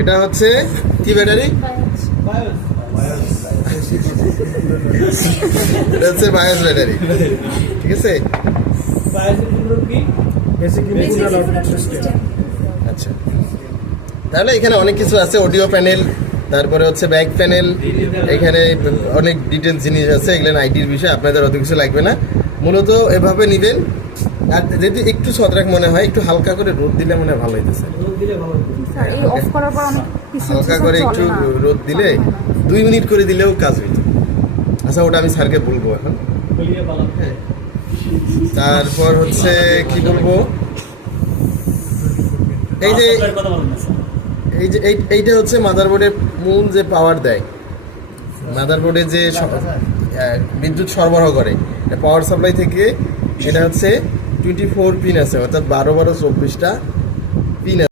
এটা হচ্ছে কি ব্যাটারি? এটা হচ্ছে বায়োস ব্যাটারি, ঠিক আছে। আচ্ছা, তাহলে এখানে অনেক কিছু আছে, অডিও প্যানেল, তারপরে হচ্ছে ব্যাক প্যানেল, এখানে অনেক ডিটেলস জিনিস আছে। এগুলো আইডির বিষয়, আপনাদের অত কিছু লাগবে না। মূলত এভাবে নেবেন। আর যদি একটু সতর্ক মনে হয়, একটু হালকা করে রোদ দিলে মনে হয় ভালো হইতেছে। হালকা করে একটু রোদ দিলে 2 মিনিট করে দিলেও কাজ হইত। আচ্ছা, ওটা আমি স্যারকে বলবো এখন। তারপর হচ্ছে কি বলবো, এই যে এইটা হচ্ছে মাদারবোর্ডের মূল যে পাওয়ার দেয়, মাদারবোর্ডে যে বিদ্যুৎ সরবরাহ করে, পাওয়ার সাপ্লাই থেকে। এটা হচ্ছে 24 পিন আছে, অর্থাৎ 12 12 24টা